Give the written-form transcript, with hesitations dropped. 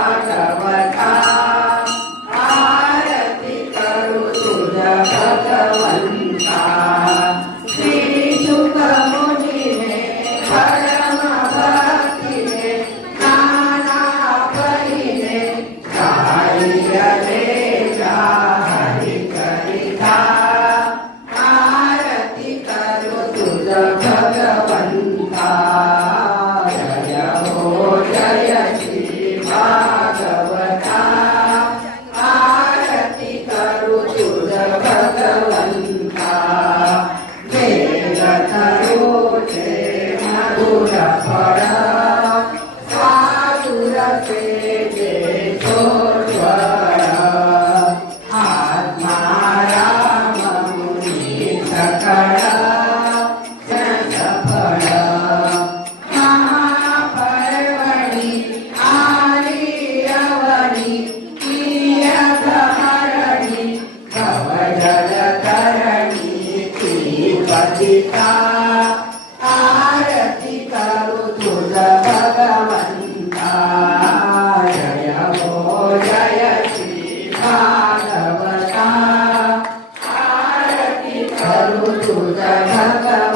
भगवता आरती करू तुझ्या भगवंता श्री शुक मुनीने परम भक्तीने नाना परीने गायले हरि करिता आरती करू तुझ्या भगवंता जय हो जय श्री भागवता आरती करू तुझ्या भगवंता वेद तरुचे मधुर फळ साधुर सेवे सोश्वर आत्मा राम मुनी सकळ फळ महापर्वणि आली अवनी प्रियधरणी कवजल तरणी पतिता आरती करू तुझ भगवंता जय हो जय श्री भागवता आरती करू तुझ भगवंता